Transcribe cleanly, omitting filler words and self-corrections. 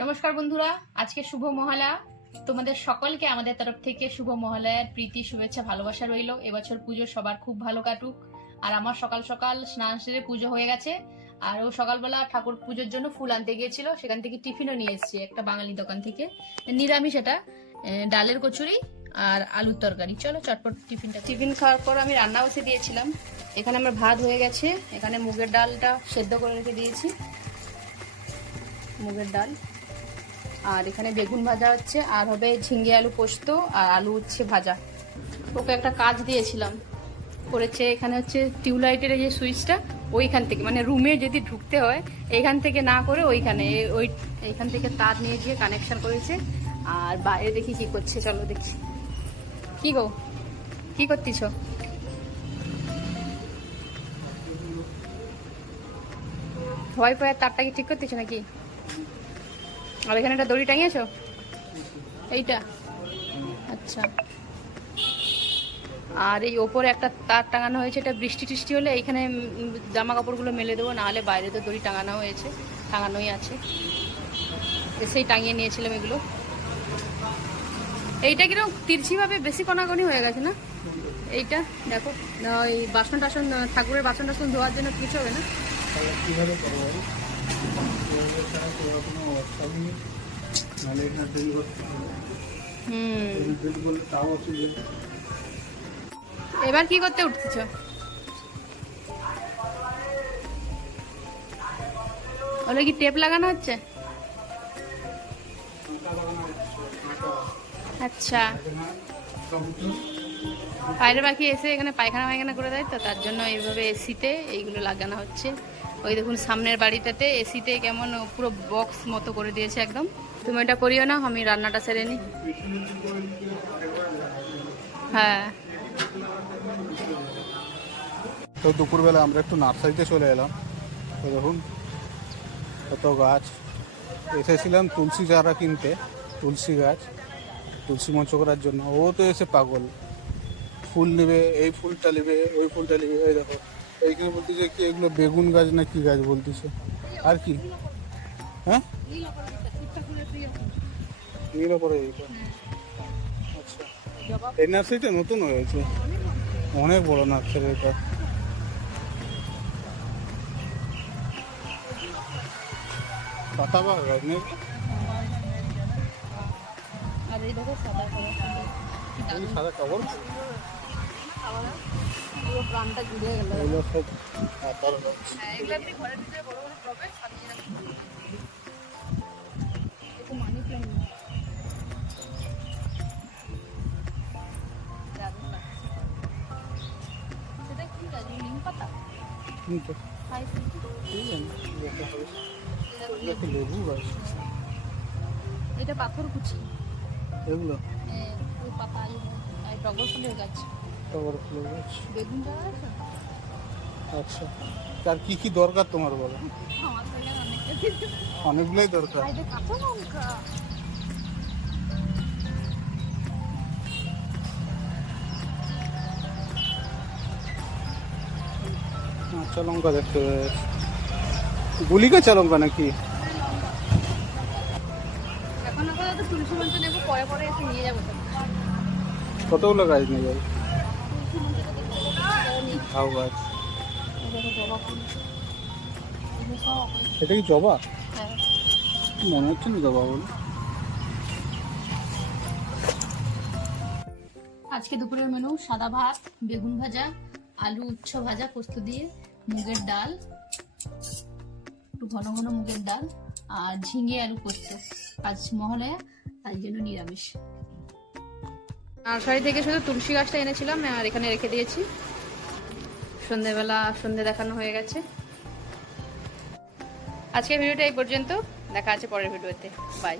নমস্কার বন্ধুরা, আজকে শুভ মহালয়া। তোমাদের সকলকে আমাদের তরফ থেকে শুভ মহালয়ার প্রীতি, শুভেচ্ছা, ভালোবাসা রইল। এবছর পুজো সবার খুব ভালো কাটুক। আর আমার সকাল সকাল স্নান সেরে পুজো হয়ে গেছে। আর ও সকালবেলা ঠাকুর পুজোর জন্য ফুল আনতে গিয়েছিল, সেখান থেকে টিফিনও নিয়ে এসেছি একটা বাঙালি দোকান থেকে, নিরামিষ। এটা ডালের কচুরি আর আলুর তরকারি। চলো চটপট টিফিন খাওয়ার পর আমি রান্না বসে দিয়েছিলাম। এখানে আমার ভাত হয়ে গেছে, এখানে মুগের ডালটা সেদ্ধ করে রেখে দিয়েছি, মুগের ডাল। আর এখানে বেগুন ভাজা হচ্ছে, আর হবে ঝিঙ্গে আলু পোস্ত, আর আলু হচ্ছে ভাজা। ওকে একটা কাজ দিয়েছিলাম, করেছে। এখানে হচ্ছে টিউবলাইটের যে সুইচটা, ওইখান থেকে, মানে রুমে যদি ঢুকতে হয় এইখান থেকে না করে ওইখানে, এইখান থেকে তার নিয়ে গিয়ে কানেকশন করেছে। আর বাইরে দেখি কি করছে, চলো দেখি। কি গো, কি করতেছ? ওয়াইফাইয়ের তারটা কি ঠিক করতেছ নাকি? আর এখানে একটা দড়ি টাঙিয়েছো, এইটা? আচ্ছা। আর এই ওপরে একটা তার টাঙানো হয়েছে, এটা বৃষ্টি টিষ্টি হলে এইখানে জামা কাপড়গুলো মেলে দেবো, নাহলে বাইরে তো দড়ি টাঙানো হয়েছে, টাঙানোই আছে। এসেই টাঙিয়ে নিয়েছিলাম এগুলো। এইটা কিরকম তিরছিভাবে বেশি কনাকনি হয়ে গেছে না? এইটা দেখো, ওই বাসন টাসন, ঠাকুরের বাসন টাসন ধোয়ার জন্য কিছু হবে না? এবার কি করতে উঠতেছ? ওটা কি টেপ লাগানো হচ্ছে? আচ্ছা। বাইরে পাখি এসে এখানে পায়খানা পায়খানা করে দেয়, তো তার জন্য এইভাবে এসিতে এইগুলো লাগানো হচ্ছে। ওই দেখুন সামনের বাড়িটাতে এসিতে কেমন পুরো বক্স মতো করে দিয়েছে একদম। তুমি এটা করিও না, আমি রান্নাটা সেরে নিই। হ্যাঁ। তো দুপুরবেলা আমরা একটু নার্সারিতে চলে এলাম। তো দেখুন কত গাছ। এসেছিলাম তুলসী চারা কিনতে, তুলসী গাছ, তুলসী মঞ্চ করার জন্য। ও তো এসে পাগল, ফুল নেবে, এই ফুলটা নেবে, ওই ফুলটা নেবে। এই দেখো এইখানে বলতেছে কি এগুলো বেগুন গাছ না কি গাছ বলতেছে। আর কি, হ্যাঁ, নীল করে এইটা। আচ্ছা, এই নার্সারিটা নতুন হয়েছে, অনেক বড় নার্সারি এটা। পাতা বাগান নেই, সাদা কাপড়, প্রাণটা জুড়ে গেল। এগুলো সব পাতার গাছ। এগুলো আপনি ঘরের ভিতরে বড় বড় টবে সাজিয়ে রাখুন। এটা মানি প্ল্যান্ট না, দারুণ লাগছে। সেটা কি গাছ? নিম পাতা? কিন্তু লেবু গাছ, এটা পাথর কুচি। এগুলো ওই পাতা, আর টগর ফুলের গাছ, টগর ফুলের গাছ। বেগুন গাছ আছে। আচ্ছা, তার কি কি দরকার তোমার বলো? আমার তো এখানে অনেকগুলোই দরকার। কাঁচা লঙ্কা, কাঁচা লঙ্কা দেখতে পাচ্ছি। গুলি কাঁচা লঙ্কা নাকি? এখন তো তুলসী মঞ্চ নেবো, পরে পরে এসে নিয়ে যাবো। কতগুলো গাছ নিয়ে যাবে? তুলসী মঞ্চটা দেখতে ঝাউ গাছ, জবা ফুল, এগুলো সব। এটা কি জবা? হ্যাঁ। মনে হচ্ছে না জবা বলে। আজকে দুপুরের মেনু সাদা ভাত, বেগুন ভাজা, আলু উচ্ছে ভাজা পোস্ত দিয়ে, মুগের ডাল, একটু ঘন ঘন মুগের ডাল, আর ঝিঙে আলু পোস্ত। আজ মহালয়া, তাই জন্য নিরামিষ। নার্সারি থেকে শুধু তুলসী গাছটা এনেছিলাম, আর এখানে রেখে দিয়েছি। সন্ধেবেলা সন্ধে দেখানো হয়ে গেছে। আজকের ভিডিওটা এই পর্যন্ত, দেখা আছে পরের ভিডিওতে। বাই।